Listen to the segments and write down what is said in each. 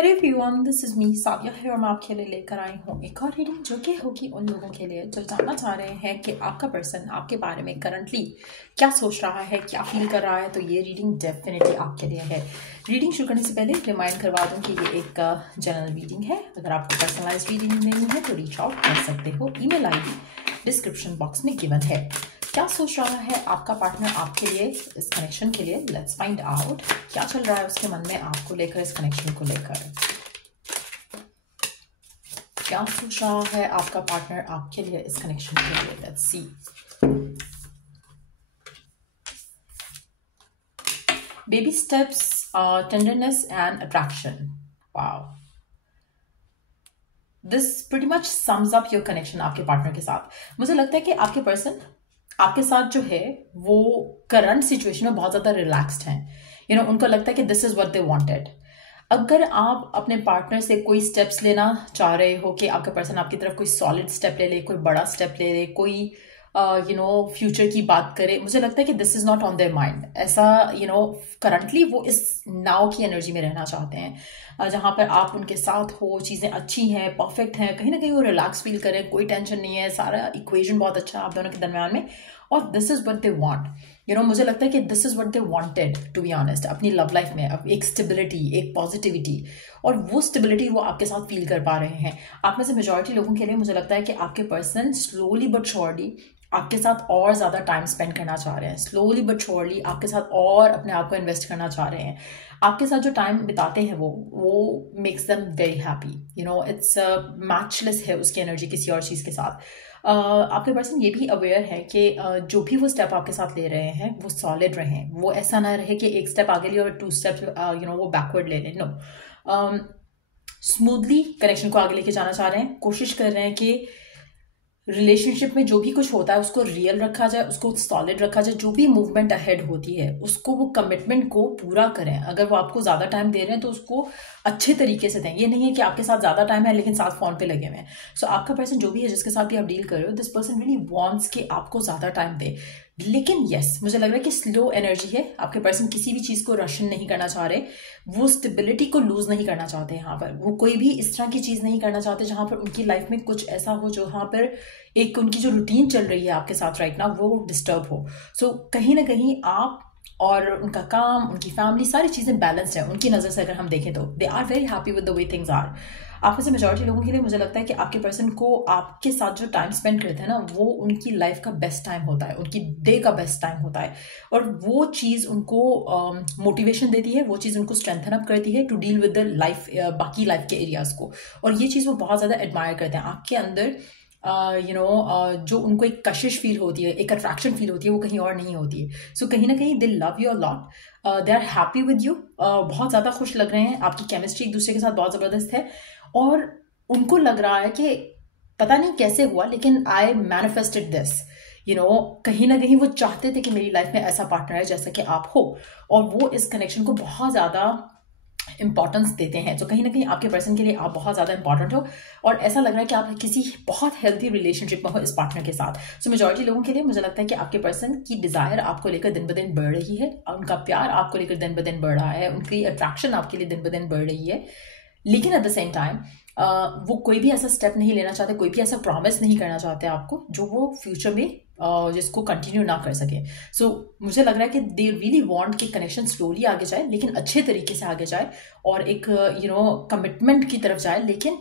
Hello everyone, this is me Sadia है और मैं आपके लिए लेकर आई हूँ एक और रीडिंग जो कि होगी उन लोगों के लिए जो जानना चाह रहे हैं कि आपका पर्सन आपके बारे में करंटली क्या सोच रहा है, क्या फील कर रहा है। तो ये रीडिंग डेफिनेटली आपके लिए है। रीडिंग शुरू करने से पहले रिमाइंड करवा दूँ कि ये एक जनरल रीडिंग है। अगर आपको पर्सनलाइज रीडिंग लेनी है तो रीच आउट कर सकते हो। ईमेल आईडी डिस्क्रिप्शन बॉक्स में गिवन है। क्या सोच रहा है आपका पार्टनर आपके लिए, इस कनेक्शन के लिए? लेट्स फाइंड आउट क्या चल रहा है उसके मन में आपको लेकर, इस कनेक्शन को लेकर। क्या सोच रहा है आपका पार्टनर आपके लिए, इस कनेक्शन के लिए? Let's see. Baby steps, tenderness and attraction. Wow, this pretty much sums up your connection आपके पार्टनर के साथ। मुझे लगता है कि आपके पर्सन आपके साथ जो है वो करंट सिचुएशन में बहुत ज्यादा रिलैक्स्ड हैं। उनको लगता है कि this is what they wanted. अगर आप अपने पार्टनर से कोई स्टेप्स लेना चाह रहे हो कि आपका पर्सन आपकी तरफ कोई सॉलिड स्टेप ले ले, कोई बड़ा स्टेप ले ले, कोई फ्यूचर की बात करे, मुझे लगता है कि this is not on their mind. ऐसा करंटली वो इस नाव की एनर्जी में रहना चाहते हैं, जहां पर आप उनके साथ हो, चीजें अच्छी हैं, परफेक्ट हैं, कहीं ना कहीं वो रिलैक्स फील करें, कोई टेंशन नहीं है, सारा इक्वेशन बहुत अच्छा है आप दोनों के दरम्यान में। और this is what they want. मुझे लगता है कि this is what they wanted to be honest अपनी लव लाइफ में। अब एक स्टेबिलिटी, एक पॉजिटिविटी, और वो स्टेबिलिटी वो आपके साथ फील कर पा रहे हैं। आप में से मेजॉरिटी लोगों के लिए मुझे लगता है कि आपके पर्सन स्लोली बट श्योरली आपके साथ और ज्यादा टाइम स्पेंड करना चाह रहे हैं, स्लोली बट श्योरली आपके साथ और अपने आप को इन्वेस्ट करना चाह रहे हैं। आपके साथ जो टाइम बिताते हैं वो makes them very happy. It's matchless है उसकी एनर्जी किसी और चीज के साथ। आपके पर्सन ये भी अवेयर है कि जो भी वो स्टेप आपके साथ ले रहे हैं वो सॉलिड रहे। वो ऐसा ना रहे कि एक स्टेप आगे लिया और टू स्टेप वो बैकवर्ड ले लें। नो, स्मूथली कनेक्शन को आगे लेके जाना चाह रहे हैं। कोशिश कर रहे हैं कि रिलेशनशिप में जो भी कुछ होता है उसको रियल रखा जाए, उसको सॉलिड रखा जाए। जो भी मूवमेंट अहेड होती है उसको वो कमिटमेंट को पूरा करें। अगर वो आपको ज्यादा टाइम दे रहे हैं तो उसको अच्छे तरीके से दें। ये नहीं है कि आपके साथ ज्यादा टाइम है लेकिन साथ फोन पे लगे हुए हैं। सो आपका पर्सन जो भी है, जिसके साथ भी आप डील कर रहे हो, दिस पर्सन रियली वांट्स कि आपको ज्यादा टाइम दे। लेकिन यस, मुझे लग रहा है कि स्लो एनर्जी है। आपके पर्सन किसी भी चीज को रशन नहीं करना चाह रहे, वो स्टेबिलिटी को लूज नहीं करना चाहते। यहाँ पर वो कोई भी इस तरह की चीज नहीं करना चाहते जहां पर उनकी लाइफ में कुछ ऐसा हो जहां पर एक उनकी जो रूटीन चल रही है आपके साथ राइट नाउ वो डिस्टर्ब हो। सो कहीं ना कहीं आप और उनका काम, उनकी फैमिली, सारी चीजें बैलेंस्ड है उनकी नजर से। अगर हम देखें तो they are very happy with the way things are. आप में से मेजॉरिटी लोगों के लिए मुझे लगता है कि आपके पर्सन को आपके साथ जो टाइम स्पेंड करते हैं ना, वो उनकी लाइफ का बेस्ट टाइम होता है, उनकी डे का बेस्ट टाइम होता है। और वो चीज उनको मोटिवेशन देती है, वो चीज उनको स्ट्रेंथन अप करती है to deal with the life, बाकी लाइफ के एरियाज को। और ये चीज वो बहुत ज्यादा एडमायर करते हैं। आपके अंदर जो उनको एक कशिश फील होती है, एक अट्रैक्शन फील होती है, वो कहीं और नहीं होती है। सो कहीं ना कहीं they love you a lot, they are happy with you. बहुत ज्यादा खुश लग रहे हैं। आपकी केमिस्ट्री एक दूसरे के साथ बहुत जबरदस्त है और उनको लग रहा है कि पता नहीं कैसे हुआ लेकिन आई मैनिफेस्टेड दिस। कहीं ना कहीं वो चाहते थे कि मेरी लाइफ में ऐसा पार्टनर है जैसा कि आप हो, और वो इस कनेक्शन को बहुत ज्यादा इंपॉर्टेंस देते हैं। तो कहीं ना कहीं आपके पर्सन के लिए आप बहुत ज्यादा इंपॉर्टेंट हो और ऐसा लग रहा है कि आप किसी बहुत हेल्थी रिलेशनशिप में हो इस पार्टनर के साथ। सो मेजॉरिटी लोगों के लिए मुझे लगता है कि आपके पर्सन की डिजायर आपको लेकर दिन ब दिन बढ़ रही है, उनका प्यार आपको लेकर दिन ब दिन बढ़ रहा है, उनकी अट्रैक्शन आपके लिए दिन ब दिन बढ़ रही है। लेकिन एट द सेम टाइम वो कोई भी ऐसा स्टेप नहीं लेना चाहते, कोई भी ऐसा प्रॉमिस नहीं करना चाहते आपको जो वो फ्यूचर में जिसको कंटिन्यू ना कर सके। सो मुझे लग रहा है कि दे रियली वांट कि कनेक्शन स्लोली आगे जाए लेकिन अच्छे तरीके से आगे जाए और एक कमिटमेंट की तरफ जाए। लेकिन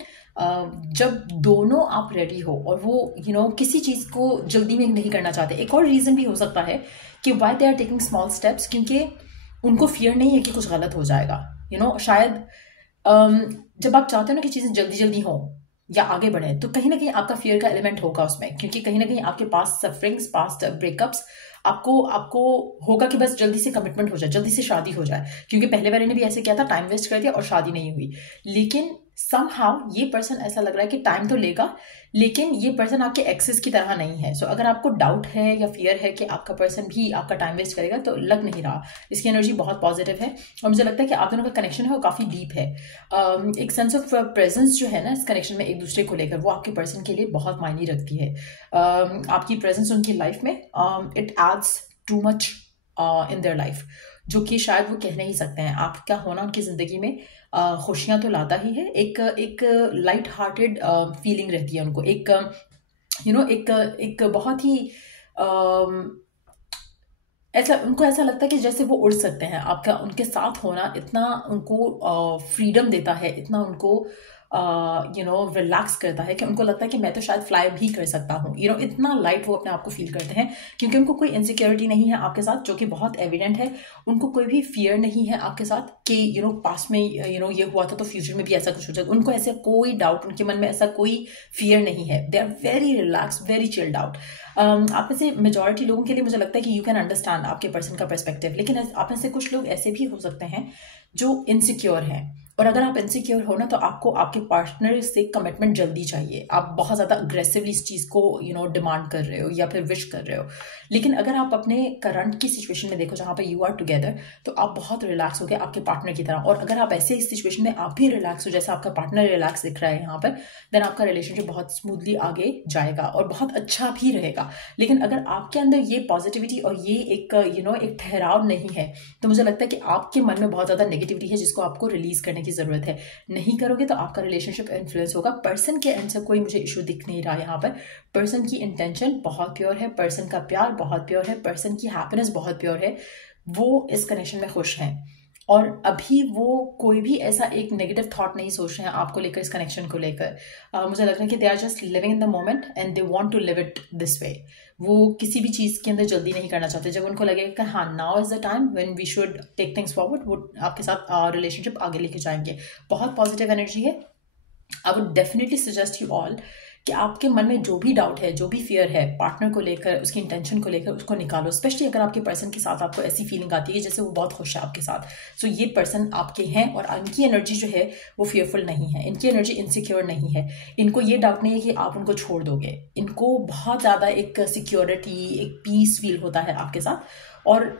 जब दोनों आप रेडी हो और वो किसी चीज को जल्दी में नहीं करना चाहते। एक और रीजन भी हो सकता है कि why they are taking small steps, क्योंकि उनको फियर नहीं है कि कुछ गलत हो जाएगा। शायद जब आप चाहते हो ना कि चीजें जल्दी जल्दी हो या आगे बढ़े, तो कहीं ना कहीं आपका फियर का एलिमेंट होगा उसमें, क्योंकि कहीं ना कहीं आपके पास सफरिंग्स, पास्ट ब्रेकअप्स, आपको होगा कि बस जल्दी से कमिटमेंट हो जाए, जल्दी से शादी हो जाए। क्योंकि पहले वाले ने भी ऐसे किया था, टाइम वेस्ट कर दिया और शादी नहीं हुई। लेकिन समहाउ ये पर्सन ऐसा लग रहा है कि टाइम तो लेगा, लेकिन ये पर्सन आपके एक्सेस की तरह नहीं है। सो अगर आपको डाउट है या फियर है कि आपका पर्सन भी आपका टाइम वेस्ट करेगा, तो लग नहीं रहा। इसकी एनर्जी बहुत पॉजिटिव है और मुझे लगता है कि आप दोनों का कनेक्शन है वो काफी डीप है। एक सेंस ऑफ प्रेजेंस जो है ना इस कनेक्शन में एक दूसरे को लेकर, वो आपके पर्सन के लिए बहुत मायने रखती है। आपकी प्रेजेंस उनकी लाइफ में it adds too much in their life, जो कि शायद वो कह नहीं सकते हैं। आपका होना उनकी जिंदगी में खुशियाँ तो लाता ही है, एक एक लाइट हार्टेड फीलिंग रहती है उनको, एक एक बहुत ही ऐसा उनको ऐसा लगता है कि जैसे वो उड़ सकते हैं। आपका उनके साथ होना इतना उनको फ्रीडम देता है, इतना उनको रिलैक्स करता है कि उनको लगता है कि मैं तो शायद फ्लाई भी कर सकता हूँ। इतना लाइट वो अपने आप को फील करते हैं, क्योंकि उनको कोई इनसिक्योरिटी नहीं है आपके साथ, जो कि बहुत एविडेंट है। उनको कोई भी फियर नहीं है आपके साथ कि पास्ट में ये हुआ था तो फ्यूचर में भी ऐसा कुछ हो जाएगा। उनको ऐसे कोई डाउट, उनके मन में ऐसा कोई फियर नहीं है। They are very relax, very chilled out. आप में से मेजॉरिटी लोगों के लिए मुझे लगता है कि यू कैन अंडरस्टैंड आपके पर्सन का पर्सपेक्टिव, लेकिन आप में से कुछ लोग ऐसे भी हो सकते हैं जो इनसिक्योर हैं। और अगर आप इनसिक्योर हो ना, तो आपको आपके पार्टनर से कमिटमेंट जल्दी चाहिए। आप बहुत ज़्यादा अग्रेसिवली इस चीज़ को डिमांड कर रहे हो या फिर विश कर रहे हो। लेकिन अगर आप अपने करंट की सिचुएशन में देखो जहाँ पे यू आर टुगेदर, तो आप बहुत रिलैक्स हो गए आपके पार्टनर की तरह। और अगर आप ऐसे इस सिचुएशन में आप भी रिलैक्स हो जैसा आपका पार्टनर रिलैक्स दिख रहा है यहाँ पर, देन आपका रिलेशनशिप बहुत स्मूथली आगे जाएगा और बहुत अच्छा भी रहेगा। लेकिन अगर आपके अंदर ये पॉजिटिविटी और ये एक एक ठहराव नहीं है, तो मुझे लगता है कि आपके मन में बहुत ज़्यादा नेगेटिविटी है जिसको आपको रिलीज करने की जरूरत है। नहीं करोगे तो आपका रिलेशनशिप इन्फ्लुएंस होगा। पर्सन के एंड से कोई मुझे इशू दिख नहीं रहा यहाँ पर। पर्सन की इंटेंशन बहुत प्योर है, पर्सन का प्यार बहुत प्योर है, पर्सन की हैप्पीनेस बहुत प्योर है। वो इस कनेक्शन में खुश हैं और अभी वो कोई भी ऐसा एक नेगेटिव थॉट नहीं सोच रहे हैं आपको लेकर, इस कनेक्शन को लेकर। मुझे लग रहा है कि they are just living in the moment and they want to live it this way. वो किसी भी चीज़ के अंदर जल्दी नहीं करना चाहते। जब उनको लगेगा कि हाँ now is the time when we should take things forward, वो आपके साथ रिलेशनशिप आगे लेके जाएंगे। बहुत पॉजिटिव एनर्जी है। I would definitely suggest you all कि आपके मन में जो भी डाउट है, जो भी फियर है पार्टनर को लेकर, उसकी इंटेंशन को लेकर, उसको निकालो। स्पेशली अगर आपके पर्सन के साथ आपको ऐसी फीलिंग आती है जैसे वो बहुत खुश है आपके साथ, सो ये पर्सन आपके हैं और इनकी एनर्जी जो है वो फियरफुल नहीं है, इनकी एनर्जी इनसिक्योर नहीं है। इनको ये डाउट नहीं है कि आप उनको छोड़ दोगे। इनको बहुत ज़्यादा एक सिक्योरिटी, एक पीस फील होता है आपके साथ। और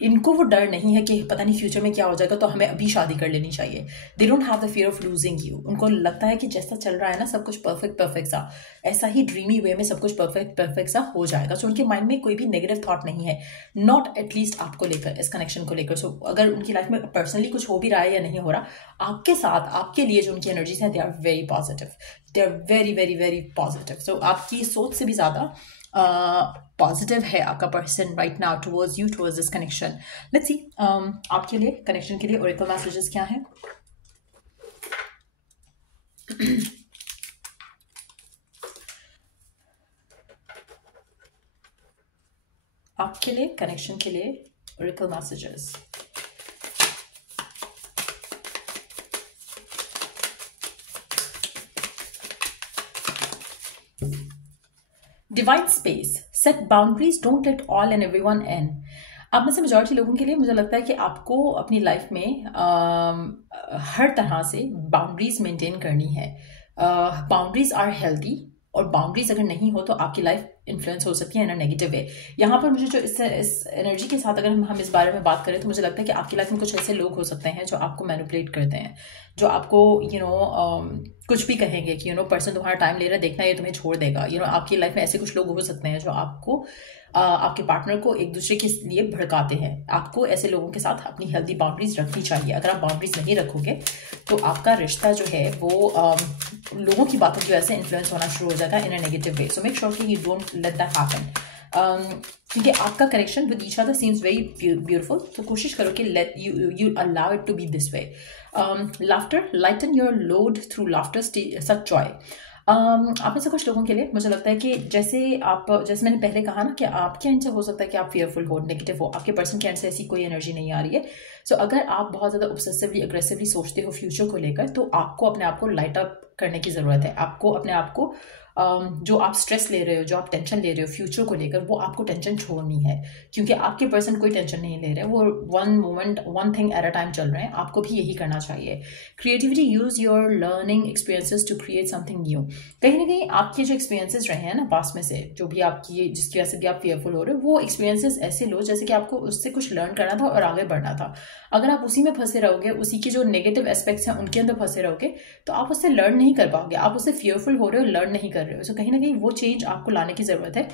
इनको वो डर नहीं है कि पता नहीं फ्यूचर में क्या हो जाएगा तो हमें अभी शादी कर लेनी चाहिए। They don't have the fear of losing you. उनको लगता है कि जैसा चल रहा है ना सब कुछ परफेक्ट सा, ऐसा ही ड्रीमी वे में सब कुछ परफेक्ट सा हो जाएगा। सो उनके माइंड में कोई भी नेगेटिव थॉट नहीं है, नॉट एटलीस्ट आपको लेकर, इस कनेक्शन को लेकर। सो अगर उनकी लाइफ में पर्सनली कुछ हो भी रहा है या नहीं हो रहा, आपके साथ आपके लिए जो उनकी एनर्जीज हैं they are very positive, they are very very very positive. So आपकी सोच से भी ज़्यादा पॉजिटिव है आपका person right now towards you, towards this connection. Let's see आपके लिए कनेक्शन के लिए ओरेकल मैसेजेस क्या हैं। आपके लिए कनेक्शन के लिए Oracle messages. Divine space, set boundaries, don't let all and everyone in. आप में से मेजॉरिटी लोगों के लिए मुझे लगता है कि आपको अपनी लाइफ में हर तरह से बाउंड्रीज मेंटेन करनी है। बाउंड्रीज आर हेल्दी, और बाउंड्रीज अगर नहीं हो तो आपकी लाइफ इन्फ्लुएंस हो सकती है इन अ नेगेटिव वे। यहाँ पर मुझे जो इस एनर्जी के साथ अगर हम इस बारे में बात करें तो मुझे लगता है कि आपकी लाइफ में कुछ ऐसे लोग हो सकते हैं जो आपको मैनिपुलेट करते हैं, जो आपको कुछ भी कहेंगे कि पर्सन तुम्हारा टाइम ले रहा है, देखना ये तुम्हें छोड़ देगा। आपकी लाइफ में ऐसे कुछ लोग हो सकते हैं जो आपको आपके पार्टनर को एक दूसरे के लिए भड़काते हैं। आपको ऐसे लोगों के साथ अपनी हेल्दी बाउंड्रीज रखनी चाहिए। अगर आप बाउंड्रीज नहीं रखोगे तो आपका रिश्ता जो है वो लोगों की बातों की वजह से इन्फ्लुएंस होना शुरू हो जाता है in a negative way. So make sure कि you don't let that happen, क्योंकि आपका connection with each other seems very beautiful. तो कोशिश करो कि let you allow it to be this way. Laughter, lighten your load through laughter, such joy. आप में से कुछ लोगों के लिए मुझे लगता है कि जैसे मैंने पहले कहा ना कि आपके एंड से हो सकता है कि आप फेयरफुल हो, नेगेटिव हो, आपके पर्सन के एंड से ऐसी कोई एनर्जी नहीं आ रही है। सो अगर आप बहुत ज़्यादा ऑब्सेसिवली अग्रेसिवली सोचते हो फ्यूचर को लेकर, तो आपको अपने आप को लाइट अप करने की ज़रूरत है। आपको अपने आप को जो आप स्ट्रेस ले रहे हो, जो आप टेंशन ले रहे हो फ्यूचर को लेकर, वो आपको टेंशन छोड़नी है, क्योंकि आपके पर्सन कोई टेंशन नहीं ले रहे, वो one moment one thing at a time चल रहे हैं। आपको भी यही करना चाहिए। Creativity, use your learning experiences to create something new. कहीं ना कहीं आपके जो एक्सपीरियंसेस रहे हैं ना पास्ट में से, जो भी आपकी जिसकी वजह से भी आप फेयरफुल हो रहे हो, वो एक्सपीरियंसेस ऐसे लो जैसे कि आपको उससे कुछ लर्न करना था और आगे बढ़ना था। अगर आप उसी में फंसे रहोगे, उसी के जो नेगेटिव एस्पेक्ट्स हैं उनके अंदर फंसे रहोगे, तो आप उससे लर्न नहीं कर पाओगे। आप उससे फियरफुल हो रहे हो, लर्न नहीं कर रहे हो। सो कहीं ना कहीं वो चेंज आपको लाने की ज़रूरत है।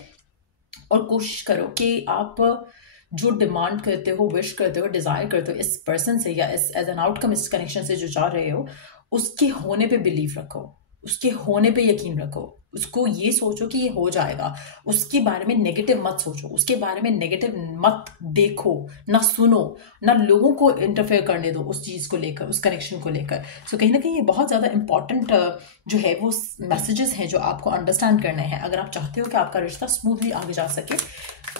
और कोशिश करो कि आप जो डिमांड करते हो, विश करते हो, डिजायर करते हो इस पर्सन से या इस एज एन आउटकम इस कनेक्शन से जो चाह रहे हो, उसके होने पे बिलीव रखो, उसके होने पे यकीन रखो, उसको ये सोचो कि ये हो जाएगा। उसके बारे में नेगेटिव मत सोचो, उसके बारे में नेगेटिव मत देखो, ना सुनो, ना लोगों को इंटरफेयर करने दो उस चीज को लेकर, उस कनेक्शन को लेकर। सो कहीं ना कहीं ये बहुत ज्यादा इंपॉर्टेंट जो है वो मैसेजेस हैं जो आपको अंडरस्टैंड करने हैं अगर आप चाहते हो कि आपका रिश्ता स्मूथली आगे जा सके।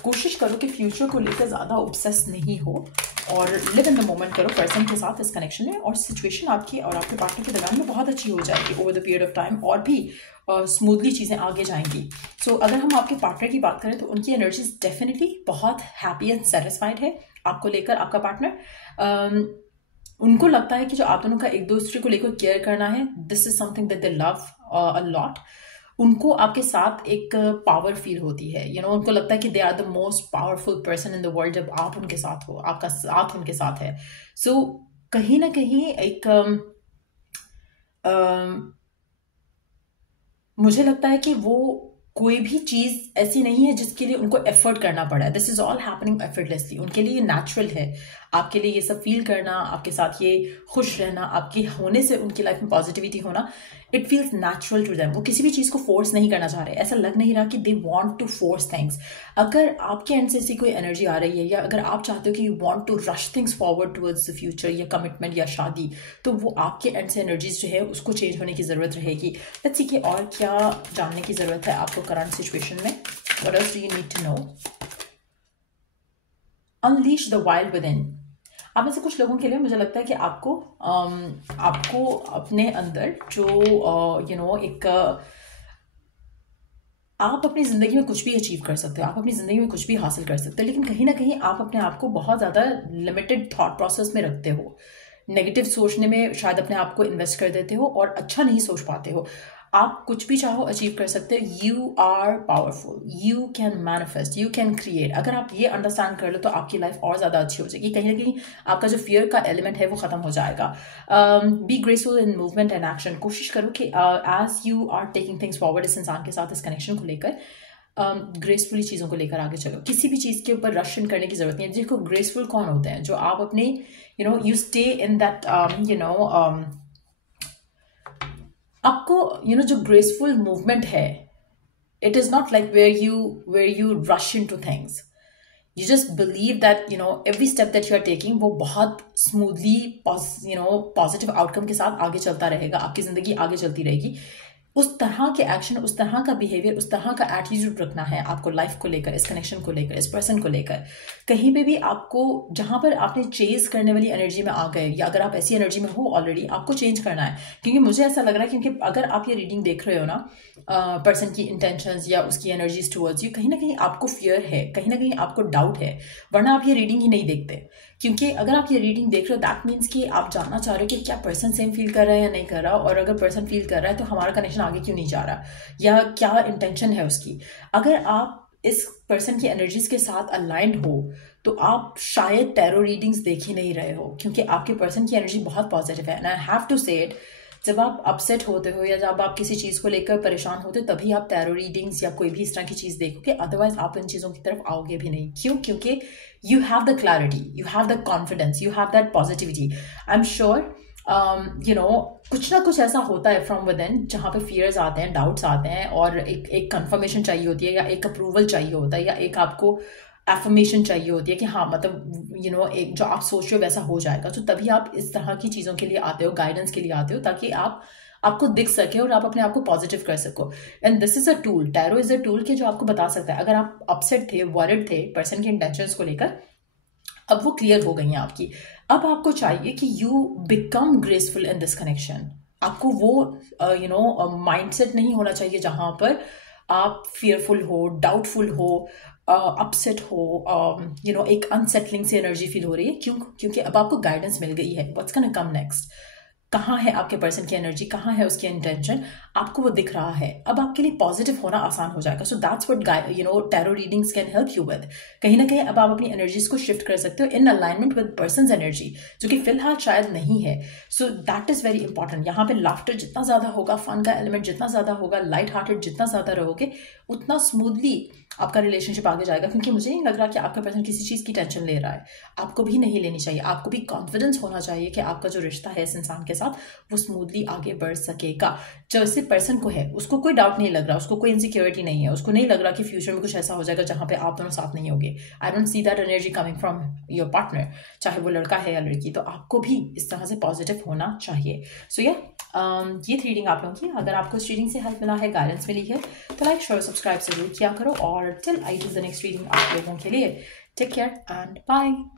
कोशिश करो कि फ्यूचर को लेकर ज्यादा ऑब्सेस नहीं हो और लिव इन द मोमेंट करो पर्सन के साथ इस कनेक्शन में, और सिचुएशन आपकी और आपके पार्टनर के दरमियान में बहुत अच्छी हो जाएगी over the period of time, और भी स्मूथली चीज़ें आगे जाएंगी। सो अगर हम आपके पार्टनर की बात करें तो उनकी एनर्जीज डेफिनेटली बहुत हैप्पी एंड सेटिस्फाइड है आपको लेकर। आपका पार्टनर उनको लगता है कि जो आप दोनों का एक दूसरे को लेकर केयर करना है, this is something that they love a lot. उनको आपके साथ एक पावर फील होती है, उनको लगता है कि they are the most powerful person in the world जब आप उनके साथ हो, आपका साथ उनके साथ है। सो कहीं ना कहीं एक मुझे लगता है कि वो कोई भी चीज ऐसी नहीं है जिसके लिए उनको एफर्ट करना पड़ा है। This is all happening effortlessly, उनके लिए ये नेचुरल है। आपके लिए ये सब फील करना, आपके साथ ये खुश रहना, आपके होने से उनकी लाइफ में पॉजिटिविटी होना, it feels natural to them. वो किसी भी चीज को फोर्स नहीं करना चाह रहे, ऐसा लग नहीं रहा कि they want to force things. अगर आपके एंड से ऐसी कोई एनर्जी आ रही है या अगर आप चाहते हो कि you want to rush things forward towards the future या कमिटमेंट या शादी, तो वो आपके एंड से एनर्जीज जो है उसको चेंज होने की जरूरत रहेगी। लेट्स सी कि और क्या जानने की जरूरत है आपको करंट सिचुएशन में। What else do you need to know? Unleash the wild within. आप में से कुछ लोगों के लिए मुझे लगता है कि आपको अपने अंदर जो एक आप अपनी जिंदगी में कुछ भी अचीव कर सकते हो, आप अपनी जिंदगी में कुछ भी हासिल कर सकते हो, लेकिन कहीं ना कहीं आप अपने आप को बहुत ज्यादा लिमिटेड थॉट प्रोसेस में रखते हो। नेगेटिव सोचने में शायद अपने आप को इन्वेस्ट कर देते हो और अच्छा नहीं सोच पाते हो। आप कुछ भी चाहो अचीव कर सकते हो। You are powerful, you can manifest, you can create. अगर आप ये अंडरस्टैंड कर लो तो आपकी लाइफ और ज्यादा अच्छी हो जाएगी। कहीं ना कहीं आपका जो फियर का एलिमेंट है वो खत्म हो जाएगा। Be graceful in movement and action. कोशिश करो कि as you are taking things forward इस इंसान के साथ इस कनेक्शन को लेकर, ग्रेसफुली चीज़ों को लेकर आगे चलो। किसी भी चीज़ के ऊपर रश करने की जरूरत नहीं है। देखो ग्रेसफुल कौन होते हैं? जो आप अपने यू स्टे इन दैट आपको जो ग्रेसफुल मूवमेंट है, it is not like where you rush into things. You just believe that every step that you are taking वो बहुत स्मूथली पॉजिटिव आउटकम के साथ आगे चलता रहेगा, आपकी जिंदगी आगे चलती रहेगी। उस तरह के एक्शन, उस तरह का बिहेवियर, उस तरह का एटीट्यूड रखना है आपको लाइफ को लेकर, इस कनेक्शन को लेकर, इस पर्सन को लेकर। कहीं पे भी आपको जहां पर आपने चेंज करने वाली एनर्जी में आ गए या अगर आप ऐसी एनर्जी में हो ऑलरेडी, आपको चेंज करना है। क्योंकि मुझे ऐसा लग रहा है, क्योंकि अगर आप ये रीडिंग देख रहे हो ना, पर्सन की इंटेंशंस या उसकी एनर्जीज टुवर्ड्स यू, कहीं ना कहीं आपको फियर है, कहीं ना कहीं आपको डाउट है, वरना आप ये रीडिंग ही नहीं देखते। क्योंकि अगर आप ये रीडिंग देख रहे हो दैट मीन्स कि आप जानना चाह रहे हो कि क्या पर्सन सेम फील कर रहा है या नहीं कर रहा, और अगर पर्सन फील कर रहा है तो हमारा कनेक्शन आगे क्यों नहीं जा रहा, या क्या इंटेंशन है उसकी। अगर आप इस पर्सन की एनर्जीज के साथ अलाइंड हो तो आप शायद टैरो रीडिंग्स देख ही नहीं रहे हो, क्योंकि आपके पर्सन की एनर्जी बहुत पॉजिटिव है। एंड आई हैव टू से इट, जब आप अपसेट होते हो या जब आप किसी चीज को लेकर परेशान होते हो तभी आप टैरो रीडिंग्स या कोई भी इस तरह की चीज देखोगे, अदरवाइज आप इन चीजों की तरफ आओगे भी नहीं। क्यों? क्योंकि you have the clarity, you have the confidence, you have that positivity. I am sure कुछ ना कुछ ऐसा होता है फ्रॉम विद इन जहाँ पे फियर्स आते हैं, डाउट्स आते हैं, और एक कंफर्मेशन चाहिए होती है, या एक अप्रूवल चाहिए होता है, या एक आपको एफर्मेशन चाहिए होती है कि हाँ मतलब एक जो आप सोच रहे हो वैसा हो जाएगा। तो तभी आप इस तरह की चीज़ों के लिए आते हो, गाइडेंस के लिए आते हो, ताकि आपको दिख सके और आप अपने आप को पॉजिटिव कर सको। And this is a tool, tarot is a tool कि जो आपको बता सकता है। अगर आप अपसेट थे, वरिड थे पर्सन के इंटेंशंस को लेकर, अब वो क्लियर हो गई हैं आपकी। अब आपको चाहिए कि you become graceful in this connection. आपको वो माइंडसेट नहीं होना चाहिए जहां पर आप फियरफुल हो, डाउटफुल हो, अपसेट हो, एक अनसेटलिंग सी एनर्जी फील हो रही है। क्यों? क्योंकि अब आपको गाइडेंस मिल गई है, व्हाट्स गोना कम नेक्स्ट, कहाँ है आपके पर्सन की एनर्जी, कहाँ है उसकी इंटेंशन, आपको वो दिख रहा है। अब आपके लिए पॉजिटिव होना आसान हो जाएगा। So that's what tarot readings can help you with. कहीं ना कहीं अब आप अपनी एनर्जीज को शिफ्ट कर सकते हो in alignment with persons energy, जो कि फिलहाल शायद नहीं है। So that is very important. यहाँ पे लाफ्टर जितना ज्यादा होगा, फन का एलिमेंट जितना ज्यादा होगा, लाइट हार्टेड जितना ज्यादा रहोगे, उतना स्मूथली आपका रिलेशनशिप आगे जाएगा, क्योंकि मुझे नहीं लग रहा कि आपका पर्सन किसी चीज़ की टेंशन ले रहा है। आपको भी नहीं लेनी चाहिए, आपको भी कॉन्फिडेंस होना चाहिए कि आपका जो रिश्ता है इस इंसान के साथ वो स्मूथली आगे बढ़ सकेगा। जो इस पर्सन को है उसको कोई डाउट नहीं लग रहा, उसको कोई इनसिक्योरिटी नहीं है, उसको नहीं लग रहा कि फ्यूचर में कुछ ऐसा हो जाएगा जहाँ पे आप दोनों साथ नहीं होंगे। I don't see that energy coming from your partner, चाहे वो लड़का है या लड़की। तो आपको भी इस तरह से पॉजिटिव होना चाहिए। सो ये थी रीडिंग आप लोगों की। अगर आपको इस रीडिंग से हेल्प मिला है, गाइडेंस मिली है, तो लाइक शेयर सब्सक्राइब जरूर किया करो। और till I do the next reading आप लोगों के लिए टेक केयर एंड बाय।